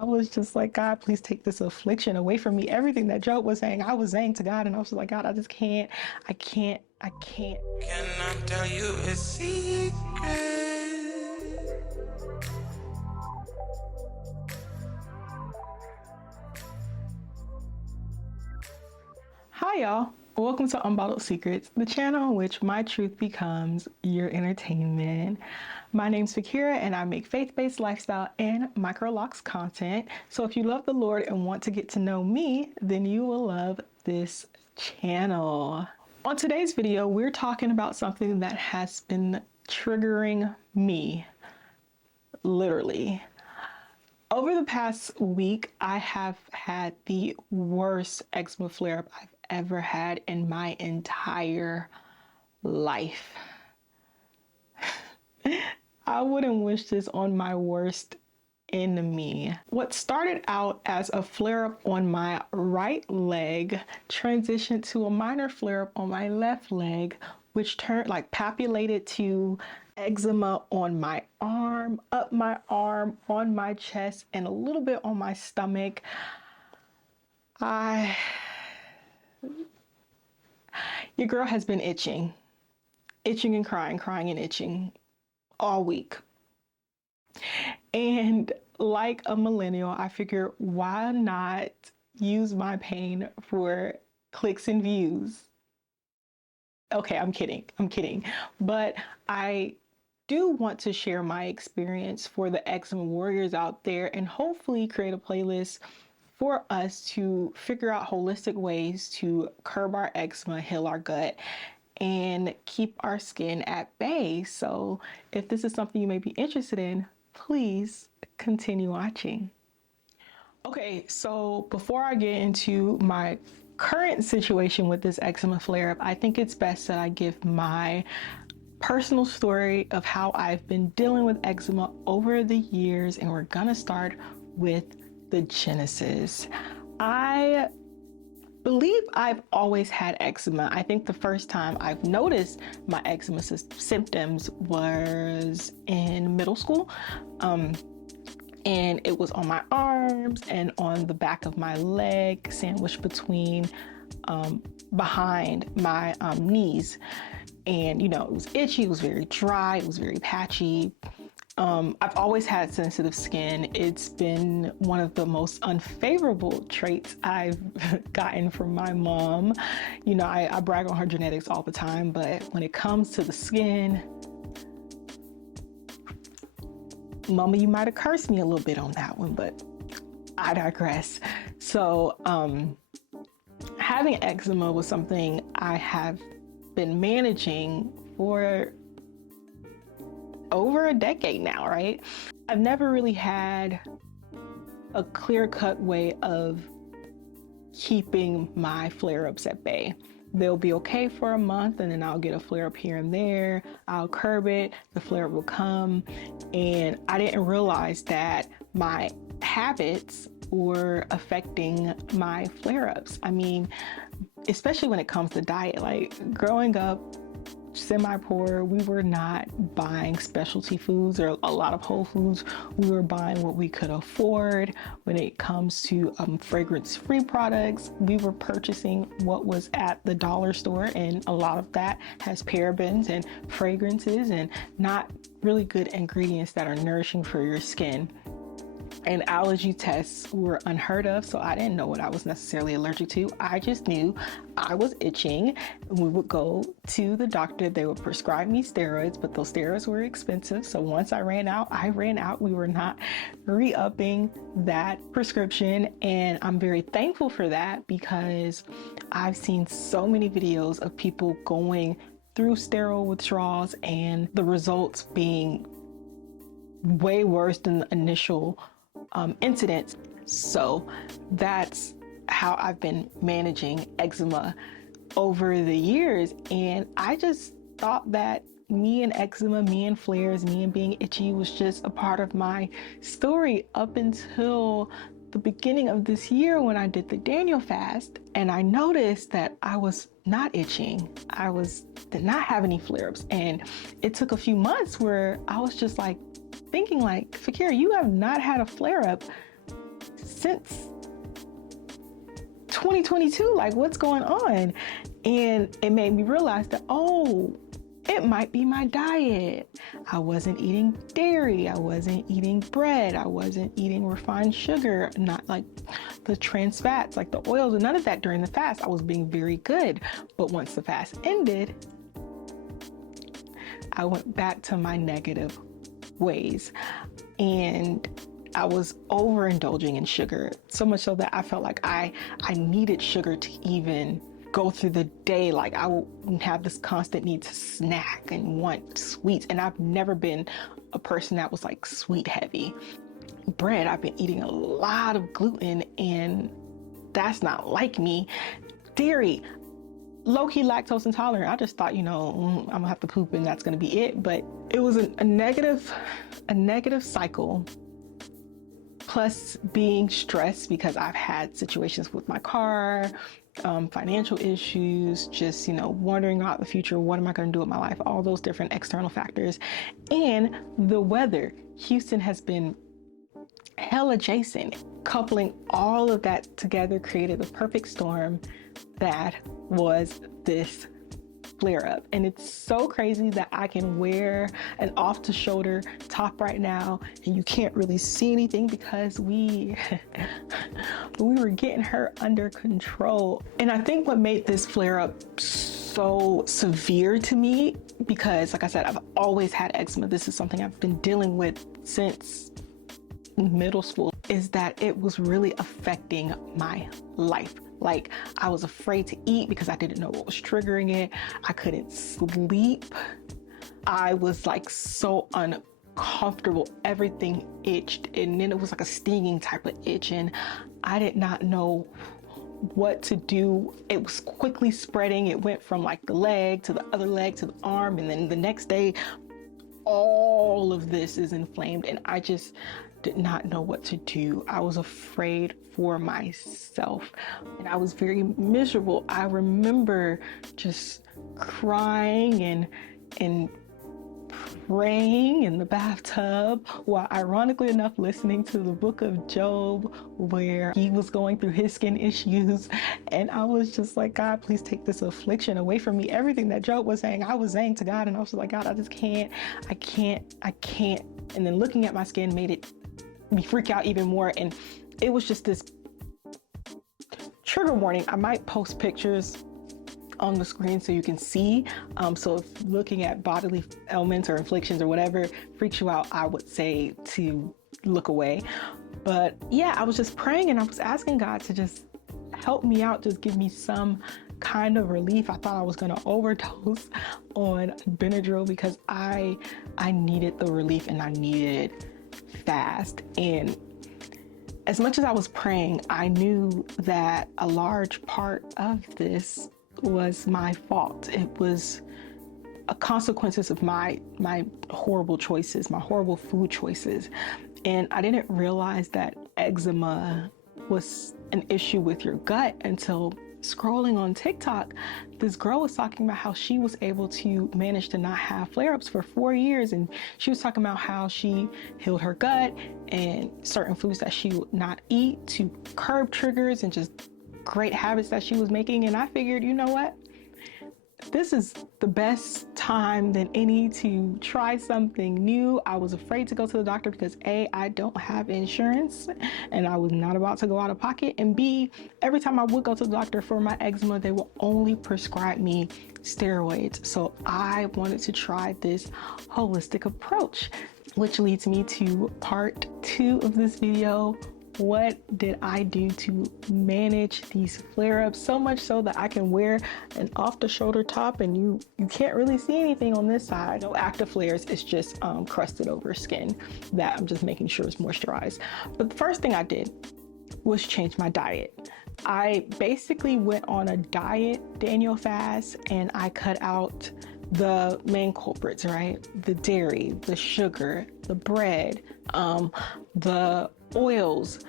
I was just like, God, please take this affliction away from me. Everything that Job was saying, I was saying to God, and I was just like, God, I just can't, I can't. Can I tell you a secret? Hi, y'all. Welcome to Unbottled Secrets, the channel in which my truth becomes your entertainment. My name's Fakira, and I make faith-based lifestyle and micro-locks content. So if you love the Lord and want to get to know me, then you will love this channel. On today's video, we're talking about something that has been triggering me, literally. Over the past week, I have had the worst eczema flare-up I've ever had in my entire life. I wouldn't wish this on my worst enemy. What started out as a flare-up on my right leg transitioned to a minor flare-up on my left leg, which turned papulated to eczema on my arm, up my arm, on my chest, and a little bit on my stomach. Your girl has been itching and crying and itching all week. And like a millennial, I figure, why not use my pain for clicks and views? Okay, I'm kidding. But I do want to share my experience for the eczema warriors out there and hopefully create a playlist for us to figure out holistic ways to curb our eczema, heal our gut, and keep our skin at bay. So if this is something you may be interested in, please continue watching. Okay, so before I get into my current situation with this eczema flare-up, I think it's best that I give my personal story of how I've been dealing with eczema over the years, and we're gonna start with the genesis. I believe I've always had eczema. I think the first time I've noticed my eczema symptoms was in middle school. And it was on my arms and on the back of my leg, sandwiched between behind my knees. And it was itchy, it was very dry, it was very patchy. I've always had sensitive skin. It's been one of the most unfavorable traits I've gotten from my mom. I brag on her genetics all the time, but when it comes to the skin, Mama, you might have cursed me a little bit on that one, but I digress. So, having eczema was something I have been managing for over a decade now, right? I've never really had a clear-cut way of keeping my flare-ups at bay. They'll be okay for a month, and then I'll get a flare-up here and there. I'll curb it, the flare-up will come. And I didn't realize that my habits were affecting my flare-ups. I mean, especially when it comes to diet, like growing up, semi-poor, we were not buying specialty foods or a lot of whole foods. We were buying what we could afford. When it comes to fragrance-free products, we were purchasing what was at the dollar store, and a lot of that has parabens and fragrances and not really good ingredients that are nourishing for your skin. And allergy tests were unheard of, so I didn't know what I was necessarily allergic to. I just knew I was itching. We would go to the doctor. They would prescribe me steroids, but those steroids were expensive. So once I ran out, I ran out. We were not re-upping that prescription, and I'm very thankful for that because I've seen so many videos of people going through steroid withdrawals and the results being way worse than the initial incidents. So that's how I've been managing eczema over the years. And I just thought that me and eczema, me and flares, me and being itchy was just a part of my story up until the beginning of this year when I did the Daniel fast, and I noticed that I was not itching. Did not have any flare-ups, and it took a few months where I was just thinking Fakira, you have not had a flare-up since 2022. Like, what's going on? And it made me realize that, oh, it might be my diet. I wasn't eating dairy. I wasn't eating bread. I wasn't eating refined sugar, not like the trans fats, like the oils, and none of that during the fast. I was being very good. But once the fast ended, I went back to my negative ways. And I was overindulging in sugar, so much so that I felt like I needed sugar to even go through the day. Like, I would have this constant need to snack and want sweets. And I've never been a person that was like sweet heavy. Bread, I've been eating a lot of gluten, and that's not like me. Dairy, low-key lactose intolerant. I just thought, I'm gonna have to poop and that's gonna be it. But it was a negative cycle, plus being stressed because I've had situations with my car, financial issues, just, wondering about the future. What am I going to do with my life? All those different external factors. And the weather. Houston has been hell adjacent. Coupling all of that together created the perfect storm that was this flare up. And it's so crazy that I can wear an off the shoulder top right now and you can't really see anything because we were getting her under control. And I think what made this flare up so severe to me, because like I said, I've always had eczema. This is something I've been dealing with since middle school, is that it was really affecting my life. Like, I was afraid to eat because I didn't know what was triggering it. I couldn't sleep. I was like so uncomfortable. Everything itched, and then it was like a stinging type of itch, and I did not know what to do. It was quickly spreading. It went from like the leg to the other leg to the arm, and then the next day, all of this is inflamed, and I just did not know what to do. I was afraid for myself, and I was very miserable. I remember just crying and praying in the bathtub, while ironically enough listening to the book of Job, where he was going through his skin issues. And I was just like, God, please take this affliction away from me. Everything that Job was saying, I was saying to God, and I was just like, God, I just can't. And then looking at my skin made me freak out even more. And it was just this trigger warning. I might post pictures on the screen so you can see. So if looking at bodily ailments or inflictions or whatever freaks you out, I would say to look away. But yeah, I was just praying and I was asking God to just help me out, just give me some kind of relief. I thought I was going to overdose on Benadryl because I needed the relief and I needed fast. And as much as I was praying, I knew that a large part of this was my fault. It was a consequences of my horrible choices, my horrible food choices. And I didn't realize that eczema was an issue with your gut until scrolling on TikTok. This girl was talking about how she was able to manage to not have flare-ups for 4 years. And she was talking about how she healed her gut and certain foods that she would not eat to curb triggers and just great habits that she was making. And I figured, you know what? This is the best time than any to try something new. I was afraid to go to the doctor because A, I don't have insurance and I was not about to go out of pocket. And B, every time I would go to the doctor for my eczema, they will only prescribe me steroids. So I wanted to try this holistic approach, which leads me to part 2 of this video. What did I do to manage these flare-ups, so much so that I can wear an off-the-shoulder top and you can't really see anything on this side. No active flares, it's just crusted over skin that I'm just making sure is moisturized. But the first thing I did was change my diet. I basically went on a diet Daniel fast and I cut out the main culprits, right? The dairy, the sugar, the bread, the oils.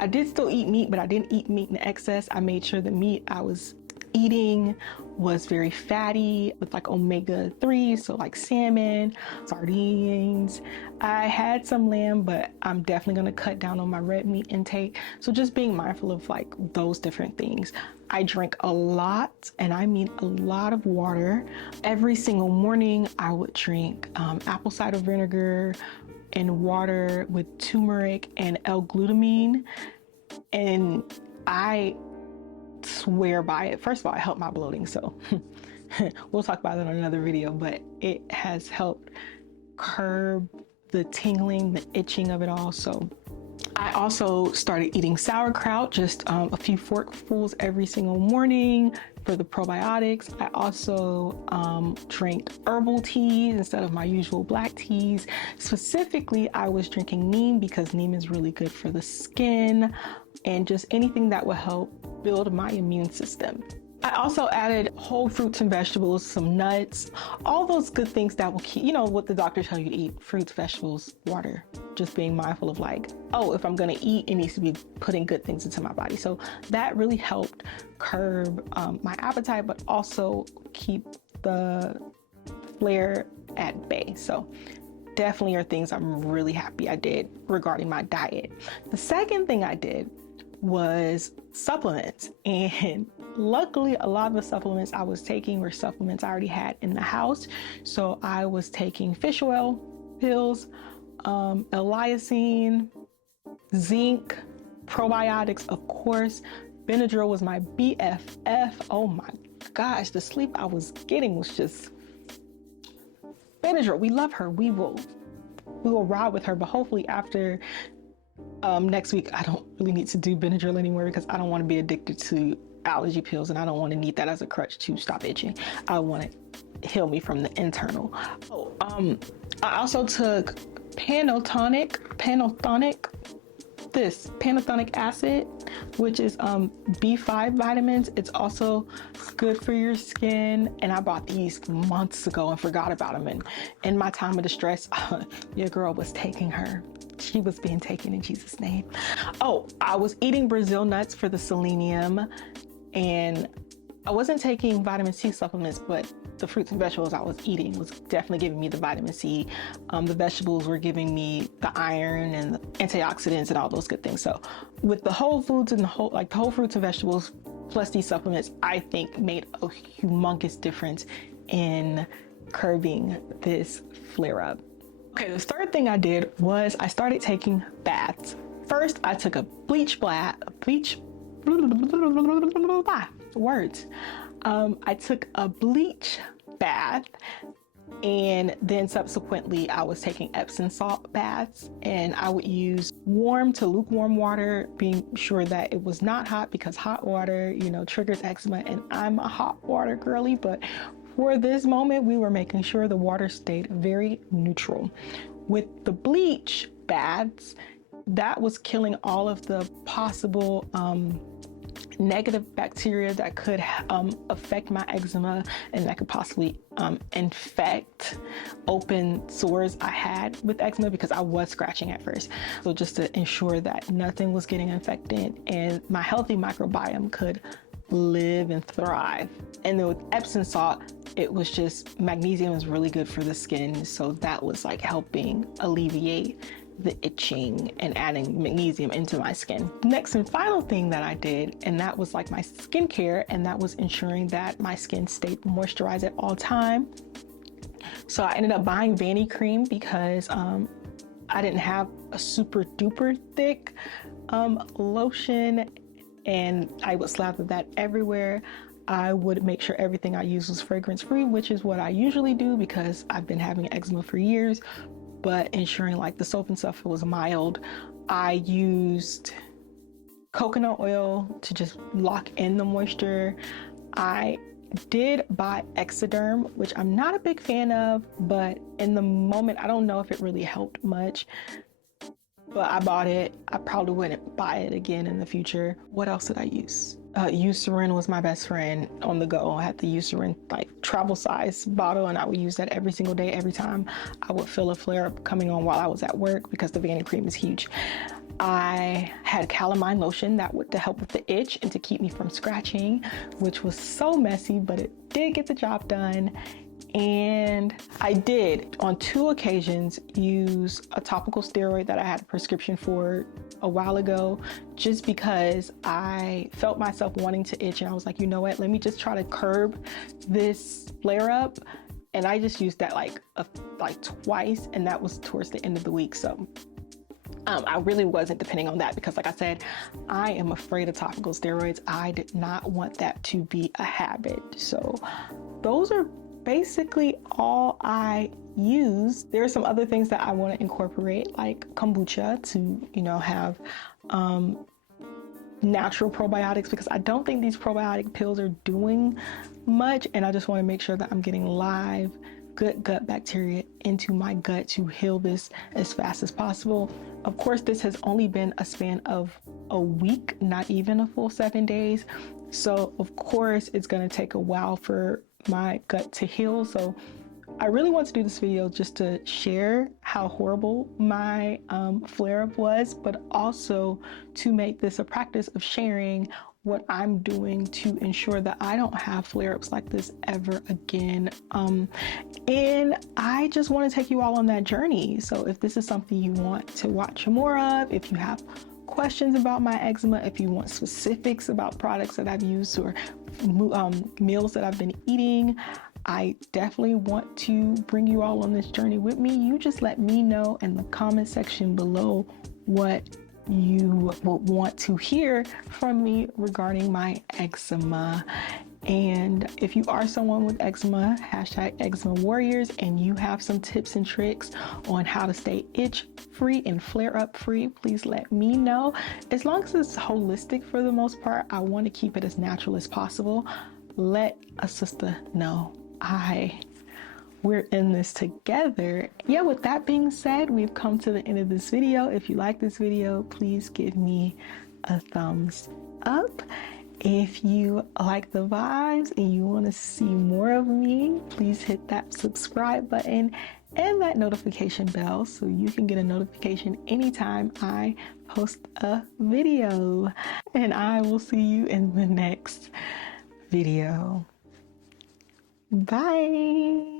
I did still eat meat, but I didn't eat meat in excess. I made sure the meat I was eating was very fatty with like omega-3, so like salmon, sardines. I had some lamb, but I'm definitely going to cut down on my red meat intake. So just being mindful of like those different things. I drink a lot, and I mean a lot of water. Every single morning I would drink apple cider vinegar and water with turmeric and L-glutamine, and I swear by it. First of all, it helped my bloating, so we'll talk about that in another video, but it has helped curb the tingling, the itching of it all. So I also started eating sauerkraut, just a few forkfuls every single morning for the probiotics. I also drank herbal teas instead of my usual black teas. Specifically, I was drinking neem because neem is really good for the skin and just anything that will help build my immune system. I also added whole fruits and vegetables, some nuts, all those good things that will keep, you know, what the doctors tell you to eat: fruits, vegetables, water. Just being mindful of like, oh, if I'm gonna eat, it needs to be putting good things into my body. So that really helped curb my appetite, but also keep the flare at bay. So definitely are things I'm really happy I did regarding my diet. The second thing I did was supplements, and luckily a lot of the supplements I was taking were supplements I already had in the house. So I was taking fish oil pills, L-lysine, zinc, probiotics, of course. Benadryl was my BFF. Oh my gosh, the sleep I was getting was just Benadryl. We love her. We will ride with her, but hopefully after next week I don't really need to do Benadryl anymore, because I don't want to be addicted to allergy pills, and I don't want to need that as a crutch to stop itching. I want to heal me from the internal. I also took pantothenic acid, which is B5 vitamins. It's also good for your skin, and I bought these months ago and forgot about them, and in my time of distress, your girl was taking her. She was being taken in Jesus' name. Oh, I was eating Brazil nuts for the selenium, and I wasn't taking vitamin C supplements, but the fruits and vegetables I was eating was definitely giving me the vitamin C. The vegetables were giving me the iron and the antioxidants and all those good things. So with the whole foods and the whole fruits and vegetables plus these supplements, I think made a humongous difference in curbing this flare up. Okay, the third thing I did was I started taking baths. First, I took a I took a bleach bath, and then subsequently I was taking Epsom salt baths, and I would use warm to lukewarm water, being sure that it was not hot, because hot water, you know, triggers eczema, and I'm a hot water girly, but for this moment, we were making sure the water stayed very neutral. With the bleach baths, that was killing all of the possible negative bacteria that could affect my eczema, and that could possibly infect open sores I had with eczema, because I was scratching at first. So just to ensure that nothing was getting infected and my healthy microbiome could live and thrive. And then with Epsom salt, it was just, magnesium is really good for the skin, so that was like helping alleviate the itching and adding magnesium into my skin. Next and final thing that I did, and that was like my skincare, and that was ensuring that my skin stayed moisturized at all time. So I ended up buying Vanity cream because I didn't have a super duper thick lotion, and I would slather that everywhere. I would make sure everything I use was fragrance free, which is what I usually do because I've been having eczema for years, but ensuring like the soap and stuff was mild. I used coconut oil to just lock in the moisture. I did buy Ectoderm, which I'm not a big fan of, but in the moment, I don't know if it really helped much, but I bought it. I probably wouldn't buy it again in the future. What else did I use? Eucerin was my best friend on the go. I had the Eucerin like travel size bottle, and I would use that every single day, every time I would feel a flare up coming on while I was at work, because the Vanity cream is huge. I had calamine lotion that would to help with the itch and to keep me from scratching, which was so messy, but it did get the job done. And I did, on 2 occasions, use a topical steroid that I had a prescription for a while ago, just because I felt myself wanting to itch. And I was like, you know what, let me just try to curb this flare up. And I just used that like twice, and that was towards the end of the week. So I really wasn't depending on that because, like I said, I am afraid of topical steroids. I did not want that to be a habit. So those are basically all I use. There are some other things that I want to incorporate, like kombucha, to, have natural probiotics, because I don't think these probiotic pills are doing much. And I just want to make sure that I'm getting live good gut bacteria into my gut to heal this as fast as possible. Of course, this has only been a span of a week, not even a full 7 days. So of course, it's going to take a while for my gut to heal. So I really want to do this video just to share how horrible my flare-up was, but also to make this a practice of sharing what I'm doing to ensure that I don't have flare-ups like this ever again. And I just want to take you all on that journey. So if this is something you want to watch more of, if you have questions about my eczema, if you want specifics about products that I've used or meals that I've been eating, I definitely want to bring you all on this journey with me. You just let me know in the comment section below what you would want to hear from me regarding my eczema. And if you are someone with eczema, #eczema warriors, and you have some tips and tricks on how to stay itch free and flare up free, please let me know. As long as it's holistic for the most part, I want to keep it as natural as possible. Let a sister know. We're in this together. Yeah, with that being said, we've come to the end of this video. If you like this video, please give me a thumbs up. If you like the vibes and you want to see more of me, please hit that subscribe button and that notification bell so you can get a notification anytime I post a video. And I will see you in the next video. Bye.